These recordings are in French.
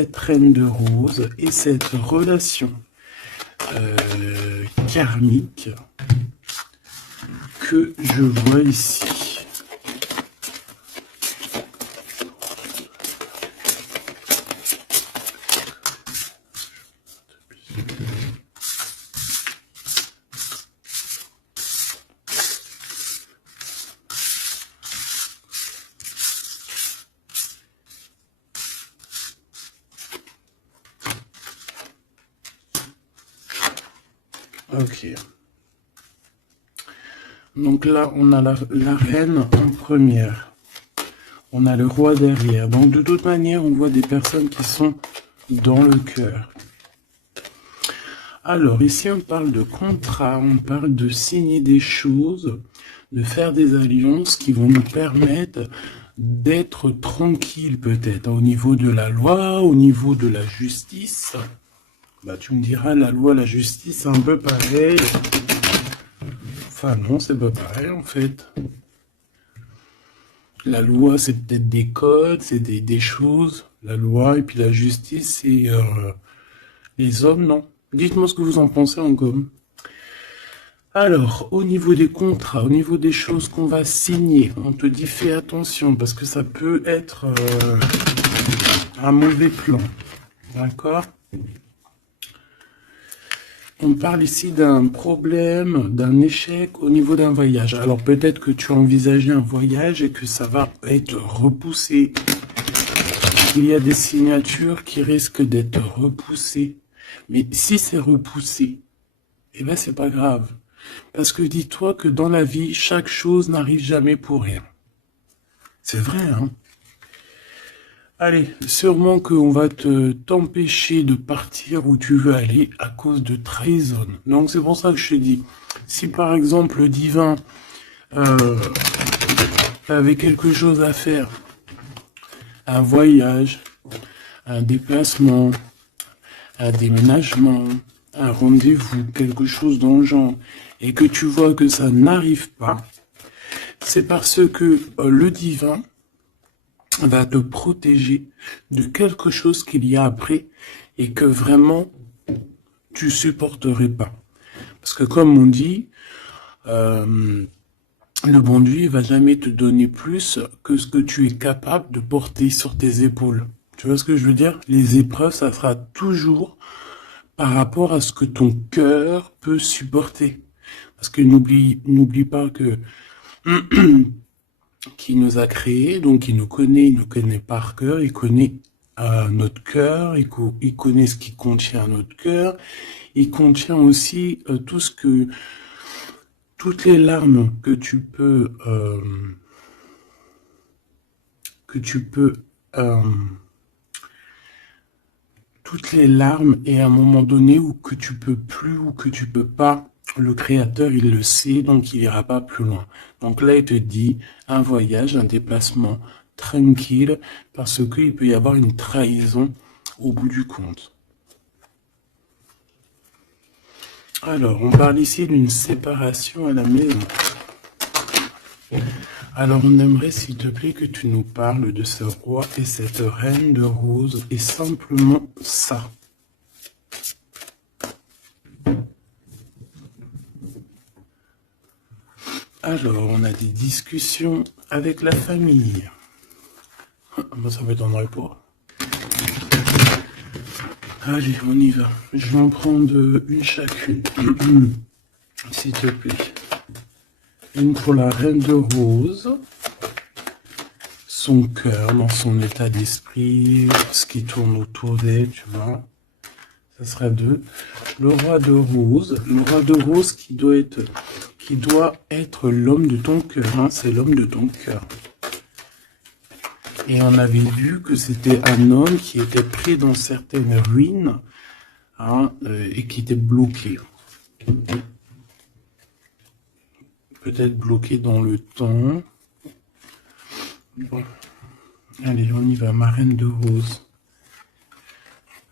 cette reine de rose et cette relation karmique que je vois ici. Ok. Donc là, on a la reine en première. On a le roi derrière. Donc de toute manière, on voit des personnes qui sont dans le cœur. Alors ici, on parle de contrat, on parle de signer des choses, de faire des alliances qui vont nous permettre d'être tranquille peut-être au niveau de la loi, au niveau de la justice. Bah tu me diras, la loi, la justice, c'est un peu pareil. Enfin non, c'est pas pareil en fait. La loi, c'est peut-être des codes, c'est des choses. La loi et puis la justice, c'est les hommes, non. Dites-moi ce que vous en pensez en com. Alors, au niveau des contrats, au niveau des choses qu'on va signer, on te dit fais attention parce que ça peut être un mauvais plan. D'accord ? On parle ici d'un problème, d'un échec au niveau d'un voyage. Alors peut-être que tu as envisagé un voyage et que ça va être repoussé. Il y a des signatures qui risquent d'être repoussées. Mais si c'est repoussé, eh ben c'est pas grave. Parce que dis-toi que dans la vie, chaque chose n'arrive jamais pour rien. C'est vrai, hein? Allez, sûrement qu'on va t'empêcher de partir où tu veux aller à cause de trahison. Donc c'est pour ça que je te dis, si par exemple le divin avait quelque chose à faire, un voyage, un déplacement, un déménagement, un rendez-vous, quelque chose dans le genre, et que tu vois que ça n'arrive pas, c'est parce que le divin va te protéger de quelque chose qu'il y a après et que vraiment tu supporterais pas. Parce que comme on dit, le bon Dieu va jamais te donner plus que ce que tu es capable de porter sur tes épaules. Tu vois ce que je veux dire? Les épreuves, ça sera toujours par rapport à ce que ton cœur peut supporter. Parce que n'oublie pas que qui nous a créés, donc il nous connaît par cœur, il connaît notre cœur, il connaît ce qui contient notre cœur, il contient aussi toutes les larmes que tu peux toutes les larmes et à un moment donné où que tu peux plus ou que tu peux pas, le créateur il le sait donc il ira pas plus loin. Donc là il te dit un voyage, un déplacement tranquille parce qu'il peut y avoir une trahison au bout du compte. Alors on parle ici d'une séparation à la maison. Alors on aimerait s'il te plaît que tu nous parles de ce roi et cette reine de rose et simplement ça. Alors on a des discussions avec la famille. Ça m'étonnerait pas. Allez, on y va. Je vais en prendre une chacune. S'il te plaît. Une pour la reine de rose. Son cœur, dans son état d'esprit, ce qui tourne autour d'elle, tu vois. Ça sera 2. Le roi de rose. Le roi de rose qui doit être l'homme de ton cœur. Hein, c'est l'homme de ton cœur. Et on avait vu que c'était un homme qui était pris dans certaines ruines hein, et qui était bloqué. Peut-être bloqué dans le temps. Bon. Allez, on y va, ma reine de rose.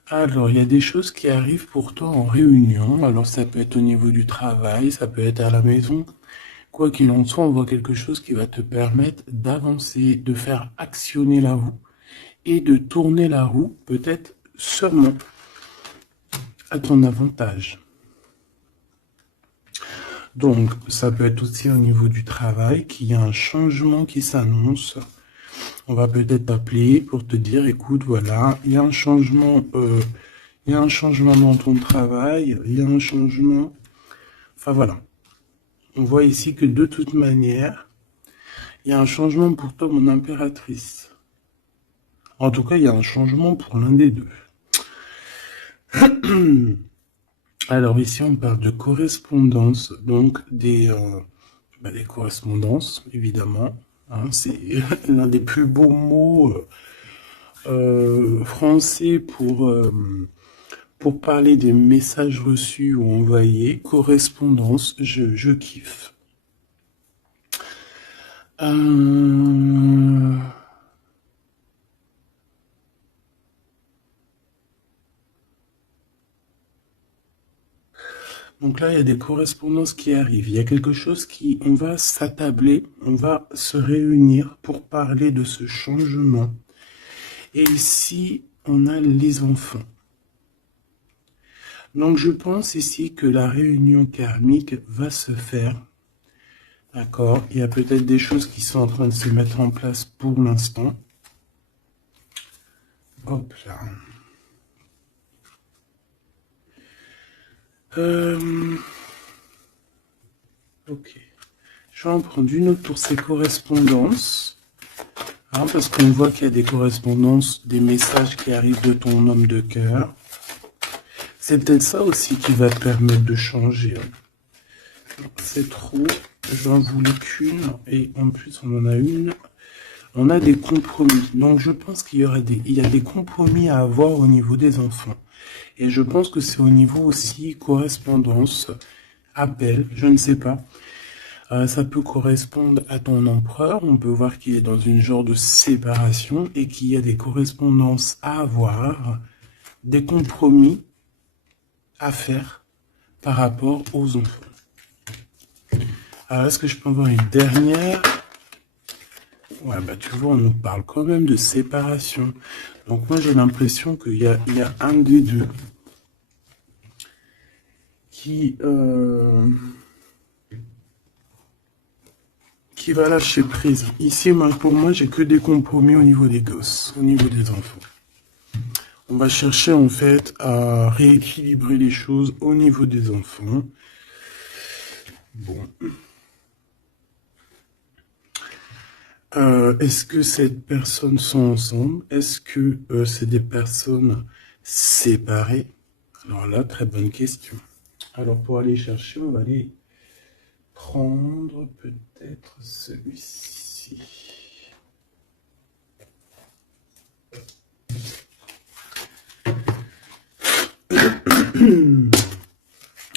Alors, il y a des choses qui arrivent pour toi en réunion. Alors, ça peut être au niveau du travail, ça peut être à la maison. Quoi qu'il en soit, on voit quelque chose qui va te permettre d'avancer, de faire actionner la roue et de tourner la roue peut-être sûrement à ton avantage. Donc, ça peut être aussi au niveau du travail qu'il y a un changement qui s'annonce. On va peut-être t'appeler pour te dire, écoute, voilà, il y a un changement, dans ton travail, il y a un changement. Enfin voilà. On voit ici que de toute manière, il y a un changement pour toi, mon impératrice. En tout cas, il y a un changement pour l'un des deux. Alors ici, on parle de correspondance, donc des correspondances, évidemment. Hein, c'est l'un des plus beaux mots français pour parler des messages reçus ou envoyés. Correspondance, je kiffe. Donc là, il y a des correspondances qui arrivent. Il y a quelque chose on va s'attabler, on va se réunir pour parler de ce changement. Et ici, on a les enfants. Donc je pense ici que la réunion karmique va se faire. D'accord? Il y a peut-être des choses qui sont en train de se mettre en place pour l'instant. Hop là. Ok. Je vais en prendre une autre pour ces correspondances. Hein, parce qu'on voit qu'il y a des correspondances, des messages qui arrivent de ton homme de cœur. C'est peut-être ça aussi qui va te permettre de changer. C'est trop. Je n'en voulais qu'une. Et en plus, on en a une. On a des compromis. Donc, je pense qu'il y a des compromis à avoir au niveau des enfants. Et je pense que c'est au niveau aussi correspondance, appel, je ne sais pas. Ça peut correspondre à ton empereur. On peut voir qu'il est dans une genre de séparation et qu'il y a des correspondances à avoir, des compromis à faire par rapport aux enfants. Alors, est-ce que je peux avoir une dernière? Ouais, bah tu vois, on nous parle quand même de séparation. Donc moi, j'ai l'impression qu'il y a un des deux qui va lâcher prise. Ici, pour moi, j'ai que des compromis au niveau des gosses, au niveau des enfants. On va chercher en fait à rééquilibrer les choses au niveau des enfants. Bon. Est-ce que ces personnes sont ensemble? Est-ce que c'est des personnes séparées? Alors là, très bonne question. Alors pour aller chercher, on va aller prendre peut-être celui-ci.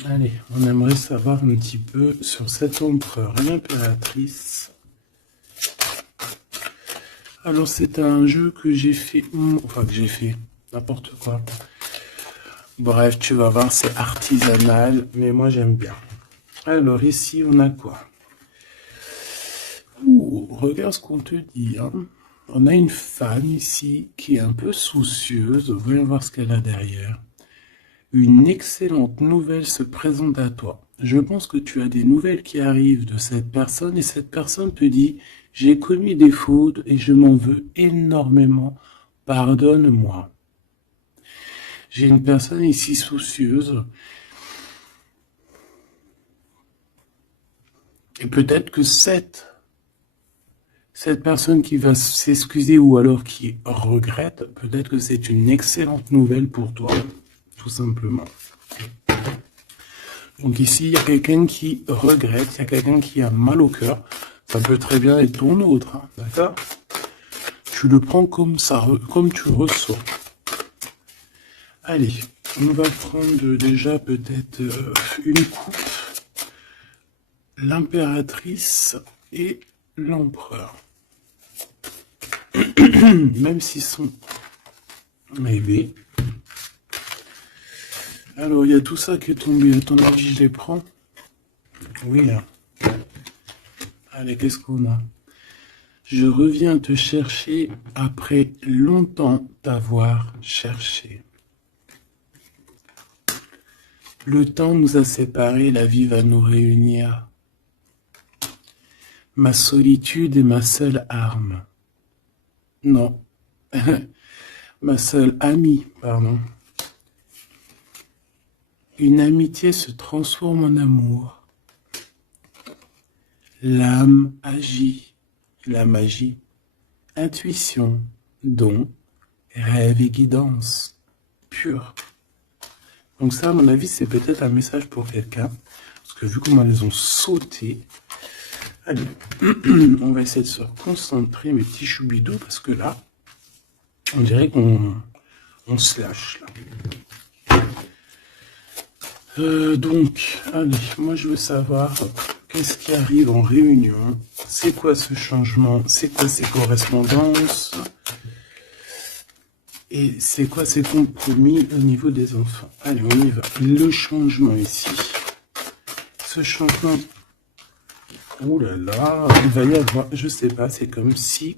Allez, on aimerait savoir un petit peu sur cet empereur et l'impératrice. Alors c'est un jeu que j'ai fait, n'importe quoi. Bref, tu vas voir, c'est artisanal, mais moi j'aime bien. Alors ici, on a quoi? Ouh, regarde ce qu'on te dit. Hein. On a une femme ici qui est un peu soucieuse. Voyons voir ce qu'elle a derrière. Une excellente nouvelle se présente à toi. Je pense que tu as des nouvelles qui arrivent de cette personne et cette personne te dit « J'ai commis des fautes et je m'en veux énormément. Pardonne-moi. » J'ai une personne ici soucieuse. Et peut-être que cette personne qui va s'excuser ou alors qui regrette, peut-être que c'est une excellente nouvelle pour toi, tout simplement. Donc ici, il y a quelqu'un qui regrette, il y a quelqu'un qui a mal au cœur. Ça peut très bien être ton autre, hein, d'accord? Tu le prends comme ça, comme tu ressens. Allez, on va prendre déjà peut-être une coupe. L'impératrice et l'empereur. Même s'ils sont rêvés. Alors, il y a tout ça qui est tombé. À ton avis, je les prends? Oui. Hein. Allez, qu'est-ce qu'on a? Je reviens te chercher après longtemps t'avoir cherché. Le temps nous a séparés, la vie va nous réunir. Ma solitude est ma seule arme. Non. Ma seule amie, pardon. Une amitié se transforme en amour. L'âme agit, la magie, intuition, don, rêve et guidance, pure. Donc ça, à mon avis, c'est peut-être un message pour quelqu'un. Parce que vu comment elles ont sauté, allez, on va essayer de se concentrer, mes petits choubidous, parce que là, on dirait qu'on se lâche, là. Donc, allez, moi je veux savoir qu'est-ce qui arrive en réunion, c'est quoi ce changement, c'est quoi ces correspondances, et c'est quoi ces compromis au niveau des enfants. Allez, on y va. Le changement ici. Ce changement, oh là là, il va y avoir, je sais pas, c'est comme si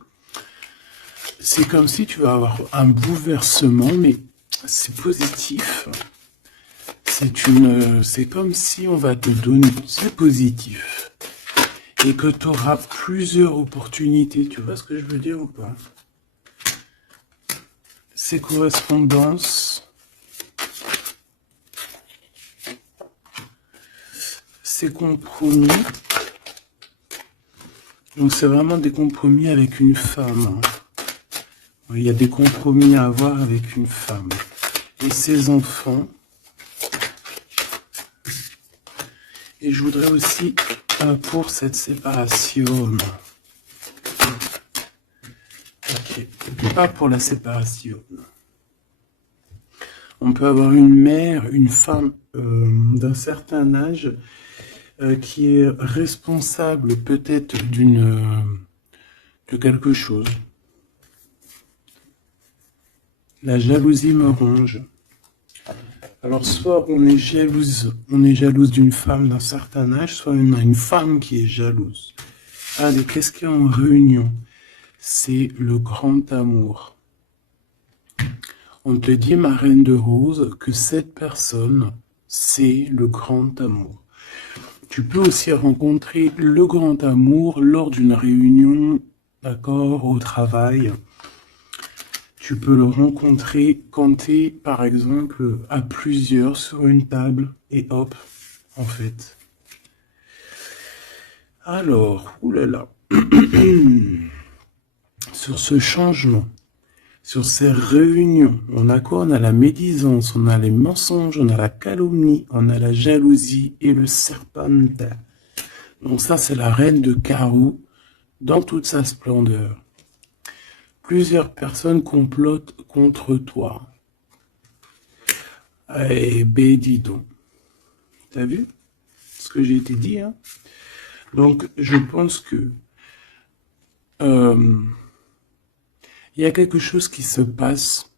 tu vas avoir un bouleversement, mais c'est positif. C'est comme si on va te donner, c'est positif, et que tu auras plusieurs opportunités. Tu vois ce que je veux dire ou pas? Ces correspondances, ces compromis. Donc c'est vraiment des compromis avec une femme. Il y a des compromis à avoir avec une femme. Et ses enfants. Et je voudrais aussi pour cette séparation. Ok, pas pour la séparation. On peut avoir une mère, une femme d'un certain âge qui est responsable peut-être de quelque chose. La jalousie me ronge. Alors, soit on est jalouse d'une femme d'un certain âge, soit on a une femme qui est jalouse. Allez, qu'est-ce qu'il y a en réunion? C'est le grand amour. On te dit, ma reine de rose, que cette personne, c'est le grand amour. Tu peux aussi rencontrer le grand amour lors d'une réunion, d'accord, au travail. Tu peux le rencontrer quand tu es, par exemple, à plusieurs sur une table, et hop, en fait. Alors, oulala, sur ce changement, sur ces réunions, on a quoi? On a la médisance, on a les mensonges, on a la calomnie, on a la jalousie et le serpente. Donc ça, c'est la reine de carreau dans toute sa splendeur. Plusieurs personnes complotent contre toi. Eh ben, dis donc. T'as vu ce que j'ai été dit, hein? Donc, je pense que il y a quelque chose qui se passe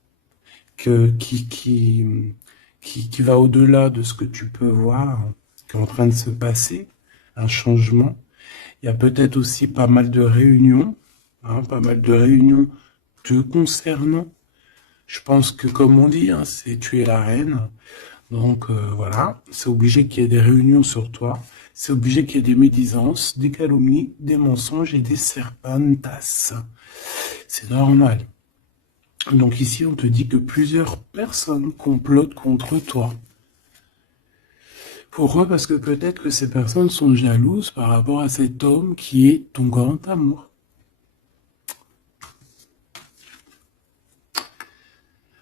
qui va au-delà de ce que tu peux voir, qui est en train de se passer, un changement. Il y a peut-être aussi pas mal de réunions, hein, pas mal de réunions te concernant. Je pense que, comme on dit, hein, c'est tu es la reine. Donc voilà, c'est obligé qu'il y ait des réunions sur toi. C'est obligé qu'il y ait des médisances, des calomnies, des mensonges et des serpentas. C'est normal. Donc ici, on te dit que plusieurs personnes complotent contre toi. Pourquoi? Parce que peut-être que ces personnes sont jalouses par rapport à cet homme qui est ton grand amour.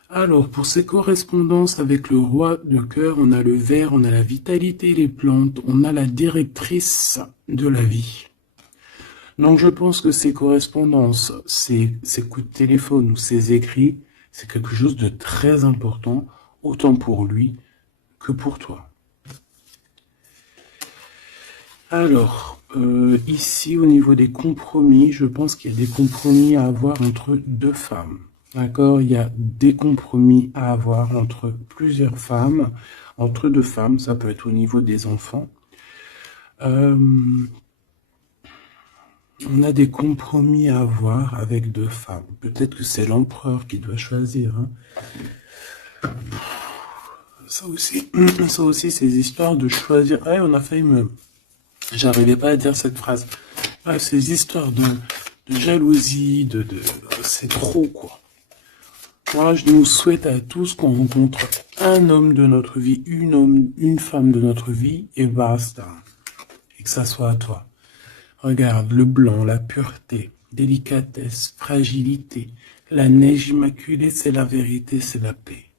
Alors, pour ces correspondances avec le roi de cœur, on a le ver, on a la vitalité, les plantes, on a la directrice de la vie. Donc, je pense que ces correspondances, ces coups de téléphone ou ces écrits, c'est quelque chose de très important, autant pour lui que pour toi. Alors, ici, au niveau des compromis, je pense qu'il y a des compromis à avoir entre deux femmes. D'accord? Il y a des compromis à avoir entre plusieurs femmes, entre deux femmes, ça peut être au niveau des enfants. On a des compromis à avoir avec deux femmes. Peut-être que c'est l'empereur qui doit choisir. Hein. Ça aussi, ça aussi, ces histoires de choisir. Ah, on a failli me... J'arrivais pas à dire cette phrase. Ah, ces histoires de jalousie, c'est trop, quoi. Moi, je nous souhaite à tous qu'on rencontre un homme de notre vie, une femme de notre vie, et basta. Et que ça soit à toi. Regarde, le blanc, la pureté, délicatesse, fragilité. La neige immaculée, c'est la vérité, c'est la paix.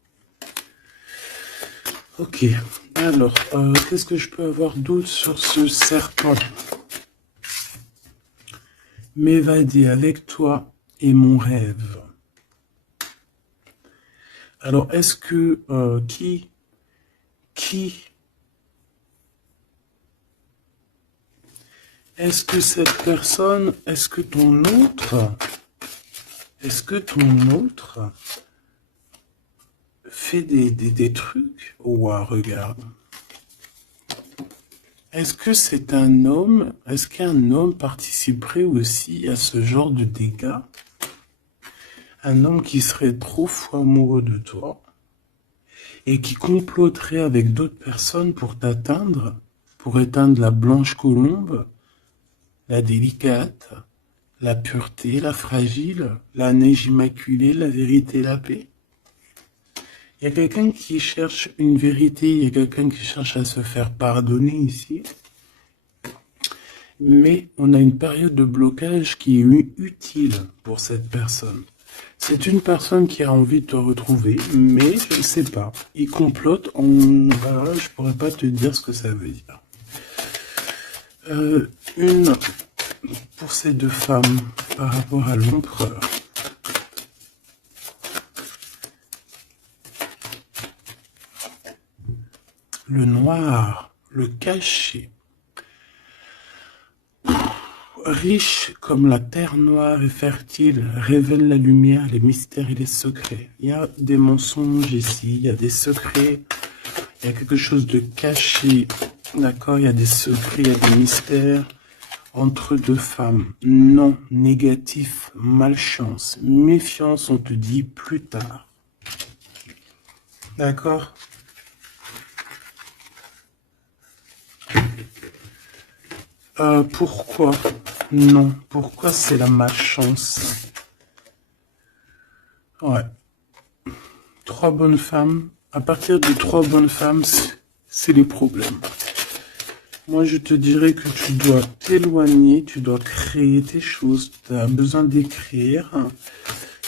Ok, alors, qu'est-ce que je peux avoir d'autre sur ce serpent? M'évader avec toi est mon rêve. Alors, est-ce que, est-ce que cette personne, est-ce que ton autre fait des trucs? Ouah, regarde. Est-ce que c'est un homme, est-ce qu'un homme participerait aussi à ce genre de dégâts? Un homme qui serait trop fou amoureux de toi et qui comploterait avec d'autres personnes pour t'atteindre, pour éteindre la blanche colombe, la délicate, la pureté, la fragile, la neige immaculée, la vérité, la paix. Il y a quelqu'un qui cherche une vérité, il y a quelqu'un qui cherche à se faire pardonner ici. Mais on a une période de blocage qui est utile pour cette personne. C'est une personne qui a envie de te retrouver, mais je ne sais pas. Il complote, je pourrais pas te dire ce que ça veut dire. Une pour ces deux femmes par rapport à l'empereur. Le noir, le caché. Riche comme la terre noire et fertile, révèle la lumière, les mystères et les secrets. Il y a des mensonges ici, il y a des secrets, il y a quelque chose de caché, d'accord? Il y a des secrets, il y a des mystères entre deux femmes. Non, négatif, malchance, méfiance, on te dit plus tard. D'accord? Pourquoi? Non, pourquoi c'est la malchance? Ouais. Trois bonnes femmes. À partir de trois bonnes femmes, c'est les problèmes. Moi, je te dirais que tu dois t'éloigner, tu dois créer tes choses. Tu as besoin d'écrire.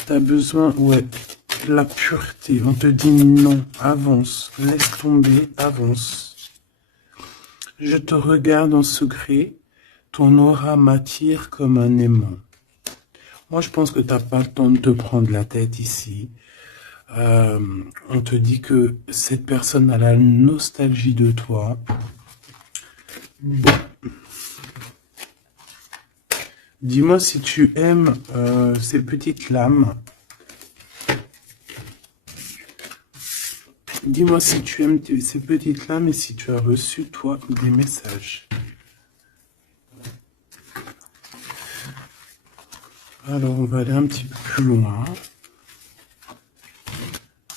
Tu as besoin, ouais, la pureté. On te dit non, avance, laisse tomber, avance. Je te regarde en secret, ton aura m'attire comme un aimant. Moi, je pense que tu n'as pas le temps de te prendre la tête ici. On te dit que cette personne a la nostalgie de toi. Bon. Dis-moi si tu aimes ces petites lames. Dis-moi si tu aimes ces petites lames et si tu as reçu, toi, des messages. Alors, on va aller un petit peu plus loin.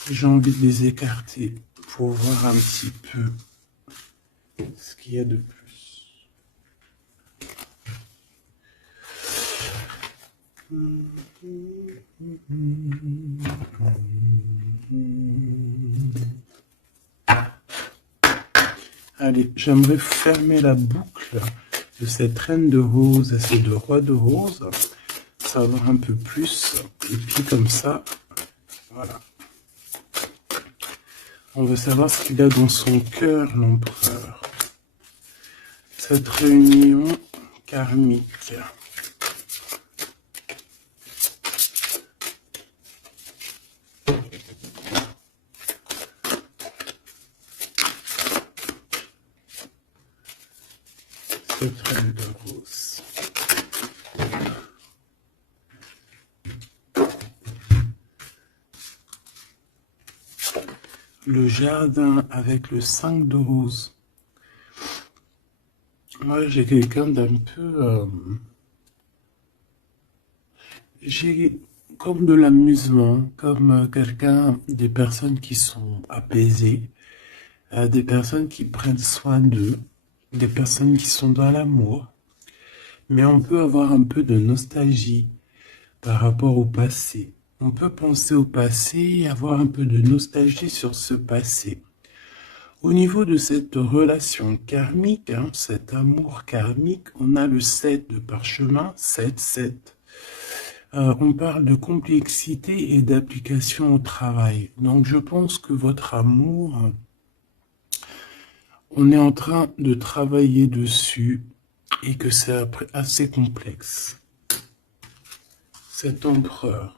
J'ai envie de les écarter pour voir un petit peu ce qu'il y a de plus. Allez, j'aimerais fermer la boucle de cette reine de rose à ces deux rois de rose. Savoir un peu plus. Et puis comme ça, voilà. On veut savoir ce qu'il a dans son cœur, l'empereur. Cette réunion karmique. Cette reine de rose. Le jardin avec le 5 de rose. Moi, j'ai quelqu'un d'un peu... j'ai comme de l'amusement, comme quelqu'un, des personnes qui sont apaisées, des personnes qui prennent soin d'eux, des personnes qui sont dans l'amour, mais on peut avoir un peu de nostalgie par rapport au passé. On peut penser au passé et avoir un peu de nostalgie sur ce passé. Au niveau de cette relation karmique, cet amour karmique, on a le 7 de parchemin, 7, 7. On parle de complexité et d'application au travail. Donc je pense que votre amour, on est en train de travailler dessus et que c'est assez complexe. Cet empereur,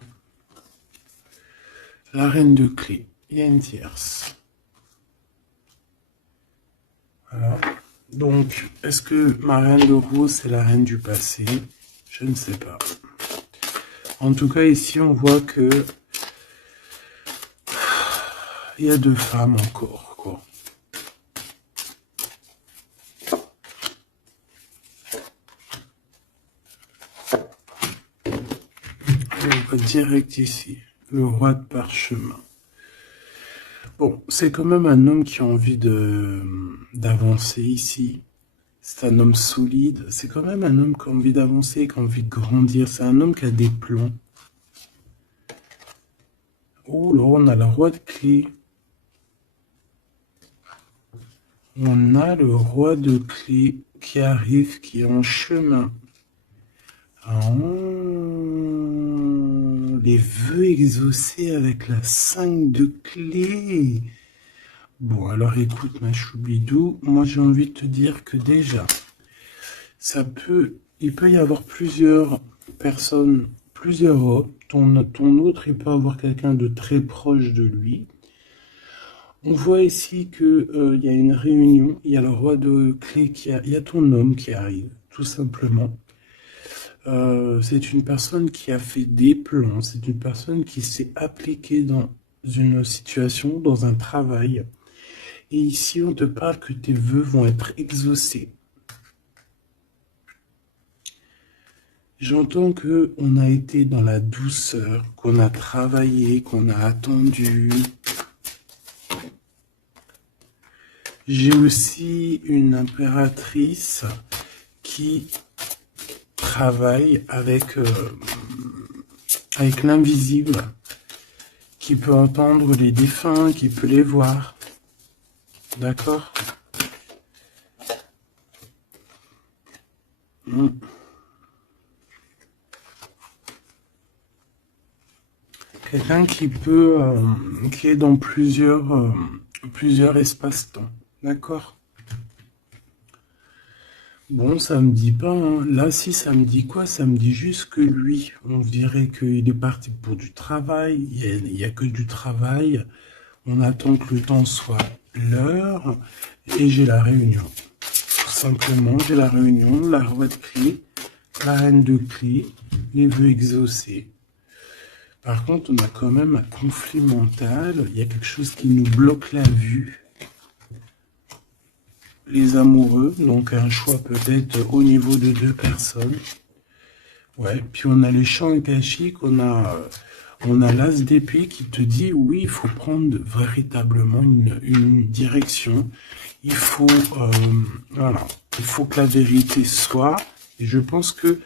la reine de clés, il y a une tierce. Voilà. Donc, est-ce que ma reine de rose, c'est la reine du passé? Je ne sais pas. En tout cas, ici, on voit que il y a 2 femmes encore, quoi. On va direct ici, le roi de parchemin. Bon, c'est quand même un homme qui a envie d'avancer ici. C'est un homme solide. C'est quand même un homme qui a envie d'avancer, qui a envie de grandir. C'est un homme qui a des plans. Oh là, on a le roi de clés. On a le roi de clés qui arrive, qui est en chemin. Oh, les vœux exaucés avec la 5 de clés. Bon, alors écoute, ma choubidou, moi j'ai envie de te dire que déjà, il peut y avoir plusieurs personnes, plusieurs hommes. Ton autre, il peut avoir quelqu'un de très proche de lui. On voit ici que il y a une réunion, il y a le roi de clés il y a ton homme qui arrive, tout simplement. C'est une personne qui a fait des plans, c'est une personne qui s'est appliquée dans une situation, dans un travail. Et ici, on te parle que tes vœux vont être exaucés. J'entends que on a été dans la douceur, qu'on a travaillé, qu'on a attendu. J'ai aussi une impératrice qui travaille avec l'invisible, qui peut entendre les défunts, qui peut les voir. D'accord? Quelqu'un qui peut, qui est dans plusieurs espaces-temps. D'accord? Bon, ça me dit pas, hein. Là, si ça me dit quoi? Ça me dit juste que lui, on dirait qu'il est parti pour du travail. Il y a que du travail. On attend que le temps soit l'heure. Et j'ai la réunion. Tout simplement, j'ai la réunion, la roi de clés, la reine de clés, les vœux exaucés. Par contre, on a quand même un conflit mental. Il y a quelque chose qui nous bloque la vue. Les amoureux, donc un choix peut-être au niveau de 2 personnes. Ouais, puis on a les champs akashiques, on a l'as d'épée qui te dit oui, il faut prendre véritablement une direction. Il faut, voilà, il faut que la vérité soit. Et je pense que,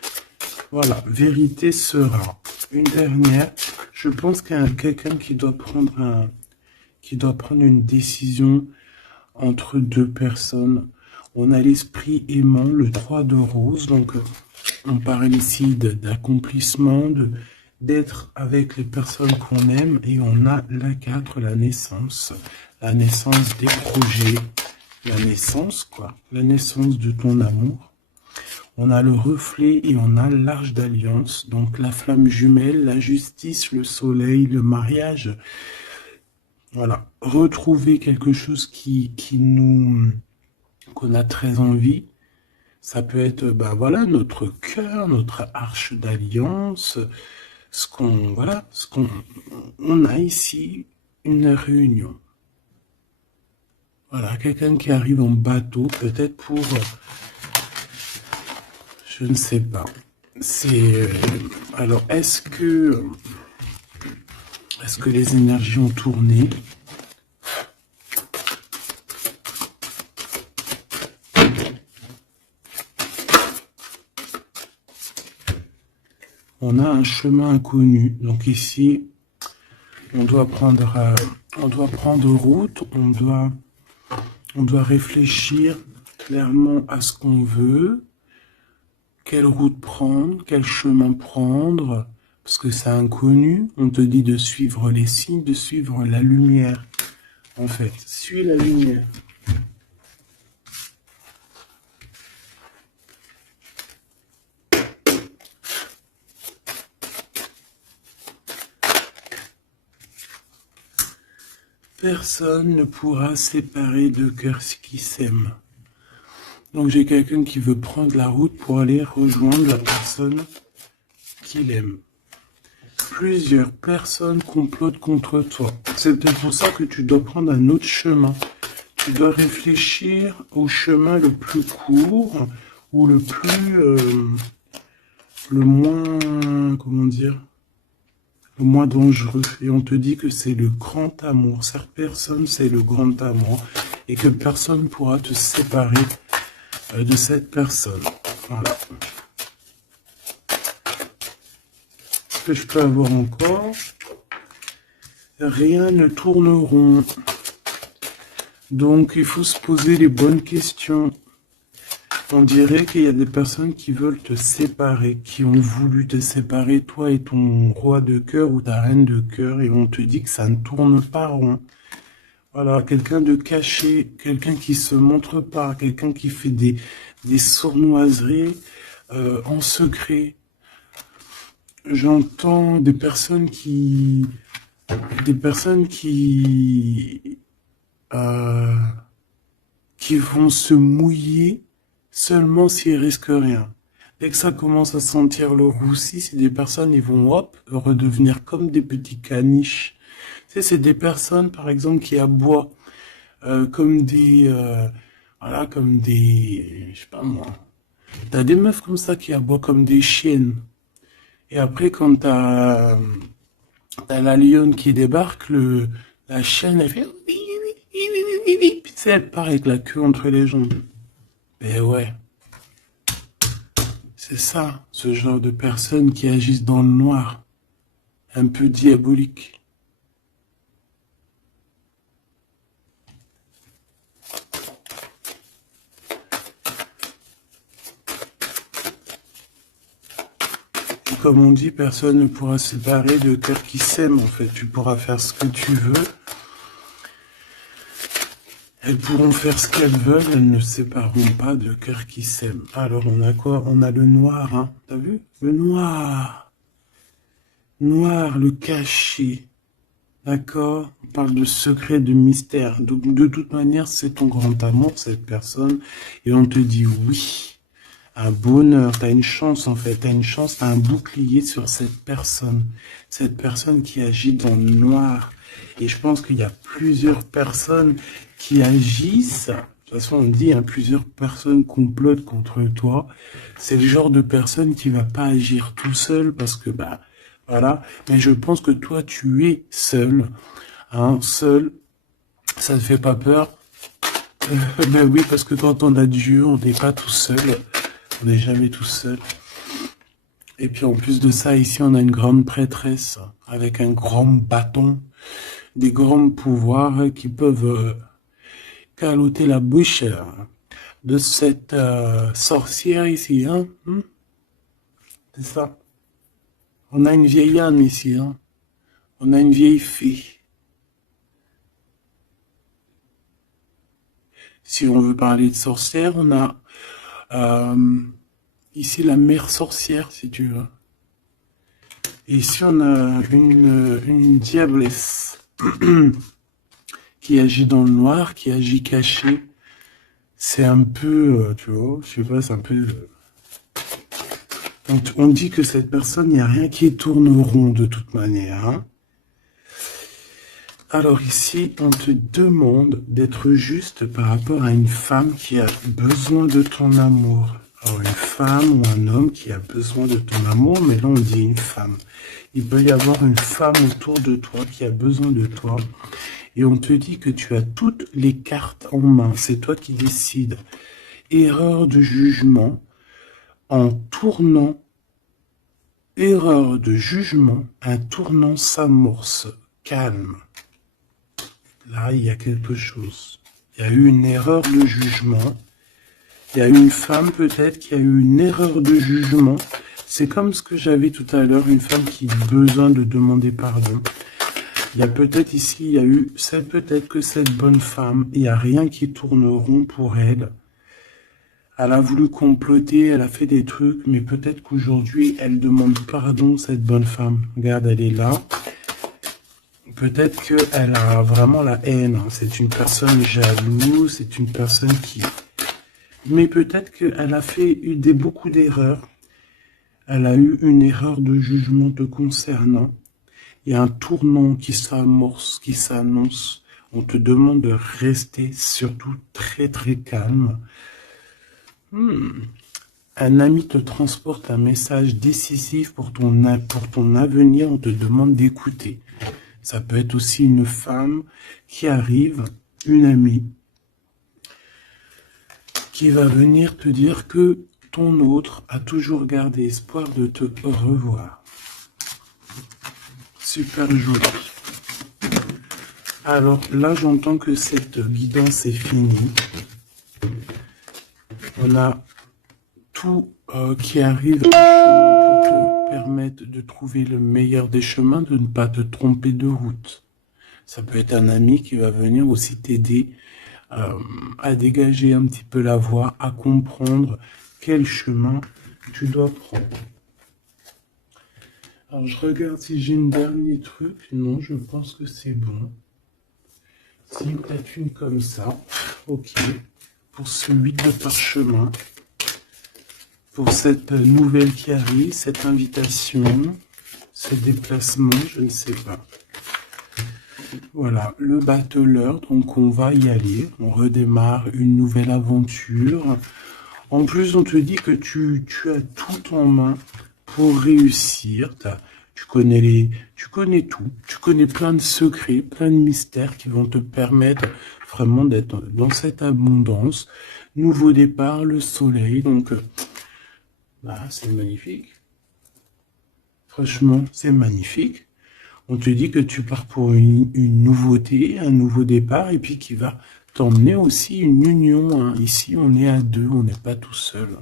voilà, vérité sera. Une dernière, je pense qu'il y a quelqu'un qui doit prendre une décision entre 2 personnes. On a l'esprit aimant, le 3 de rose, donc on parle ici d'accomplissement, d'être avec les personnes qu'on aime, et on a la 4, la naissance des projets, la naissance, quoi, la naissance de ton amour. On a le reflet et on a l'arche d'alliance, donc la flamme jumelle, la justice, le soleil, le mariage. Voilà, retrouver quelque chose qu'on a très envie. Ça peut être, ben voilà, notre cœur, notre arche d'alliance, on a ici une réunion. Voilà, quelqu'un qui arrive en bateau, peut-être pour, je ne sais pas. Alors, est-ce que les énergies ont tourné? on a un chemin inconnu. Donc ici, on doit prendre route, on doit réfléchir clairement à ce qu'on veut, quelle route prendre, quel chemin prendre, parce que c'est inconnu. On te dit de suivre les signes, de suivre la lumière. En fait, suis la lumière. Personne ne pourra séparer deux cœurs qui s'aiment. Donc j'ai quelqu'un qui veut prendre la route pour aller rejoindre la personne qu'il aime. Plusieurs personnes complotent contre toi. C'est peut-être pour ça que tu dois prendre un autre chemin. Tu dois réfléchir au chemin le plus court ou le moins, comment dire, le moins dangereux. Et on te dit que c'est le grand amour. Cette personne, c'est le grand amour. Et que personne ne pourra te séparer de cette personne. Voilà. Ce que je peux avoir encore, rien ne tourne rond. Donc il faut se poser les bonnes questions. On dirait qu'il y a des personnes qui veulent te séparer, qui ont voulu te séparer, toi et ton roi de cœur ou ta reine de cœur, et on te dit que ça ne tourne pas rond. Voilà, quelqu'un de caché, quelqu'un qui se montre pas, quelqu'un qui fait des sournoiseries en secret. J'entends des personnes qui vont se mouiller seulement s'ils risquent rien. Dès que ça commence à sentir le roussi, c'est des personnes, ils vont hop, redevenir comme des petits caniches. Tu sais, c'est des personnes, par exemple, qui aboient comme des, voilà, comme des, je sais pas moi. T'as des meufs comme ça qui aboient comme des chiennes. Et après, quand t'as la lionne qui débarque, la chienne, elle fait, puis tu sais, elle part avec la queue entre les jambes. Ben ouais. C'est ça, ce genre de personnes qui agissent dans le noir, un peu diabolique. Comme on dit, personne ne pourra se séparer de cœurs qui s'aiment, en fait. Tu pourras faire ce que tu veux. Elles pourront faire ce qu'elles veulent, elles ne sépareront pas de cœurs qui s'aiment. Alors, on a quoi? On a le noir, hein. T'as vu? Le noir. Noir, le caché. D'accord? On parle de secret, de mystère. Donc, de toute manière, c'est ton grand amour, cette personne. Et on te dit oui. Un bonheur, t'as une chance en fait, t'as une chance, t'as un bouclier sur cette personne qui agit dans le noir. Et je pense qu'il y a plusieurs personnes qui agissent, de toute façon on dit, hein, plusieurs personnes complotent contre toi. C'est le genre de personne qui va pas agir tout seul parce que, bah, voilà. Mais je pense que toi tu es seul, hein, seul, ça ne fait pas peur. Ben oui, parce que quand on a Dieu, on n'est pas tout seul. On n'est jamais tout seul. Et puis en plus de ça, ici on a une grande prêtresse avec un grand bâton, des grands pouvoirs qui peuvent caloter la bouche de cette sorcière ici. Hein? C'est ça. On a une vieille âme ici. Hein? On a une vieille fée. Si on veut parler de sorcière, on a ici la mère sorcière, si tu veux. Et ici, on a une diablesse qui agit dans le noir, qui agit caché. C'est un peu, tu vois, je sais pas, c'est un peu... On dit que cette personne, il n'y a rien qui tourne rond de toute manière. Hein. Alors ici, on te demande d'être juste par rapport à une femme qui a besoin de ton amour. Alors une femme ou un homme qui a besoin de ton amour, mais là on dit une femme. Il peut y avoir une femme autour de toi qui a besoin de toi. Et on te dit que tu as toutes les cartes en main. C'est toi qui décides. Erreur de jugement en tournant Erreur de jugement, un tournant s'amorce. Calme. Là, il y a quelque chose. Il y a eu une erreur de jugement. Il y a une femme peut-être qui a eu une erreur de jugement. C'est comme ce que j'avais tout à l'heure, une femme qui a besoin de demander pardon. Il y a peut-être ici, il y a eu, c'est peut-être que cette bonne femme, il n'y a rien qui tourne rond pour elle. Elle a voulu comploter, elle a fait des trucs, mais peut-être qu'aujourd'hui, elle demande pardon, cette bonne femme. Regarde, elle est là. Peut-être qu'elle a vraiment la haine. C'est une personne jalouse, c'est une personne qui... Mais peut-être qu'elle a fait beaucoup d'erreurs. Elle a eu une erreur de jugement te concernant. Il y a un tournant qui s'amorce, qui s'annonce. On te demande de rester surtout très très calme. Un ami te transporte un message décisif pour ton avenir. On te demande d'écouter. Ça peut être aussi une femme qui arrive, une amie, qui va venir te dire que ton autre a toujours gardé espoir de te revoir. Super joli. Alors là, j'entends que cette guidance est finie. On a tout qui arrive au chemin pour te permettre de trouver le meilleur des chemins, de ne pas te tromper de route. Ça peut être un ami qui va venir aussi t'aider à dégager un petit peu la voie, à comprendre quel chemin tu dois prendre. Alors je regarde si j'ai une dernier truc. Non, je pense que c'est bon. Si peut-être une comme ça. Ok. Pour ce 8 de parchemin. Pour cette nouvelle qui arrive, cette invitation, ce déplacement, je ne sais pas. Voilà, le battleur, donc on va y aller. On redémarre une nouvelle aventure. En plus, on te dit que tu as tout en main pour réussir. Tu connais tout. Tu connais plein de secrets, plein de mystères qui vont te permettre vraiment d'être dans cette abondance. Nouveau départ, le soleil, donc... c'est magnifique. Franchement, c'est magnifique. On te dit que tu pars pour une nouveauté, un nouveau départ, et puis qui va t'emmener aussi une union. Ici, on est à deux, on n'est pas tout seul.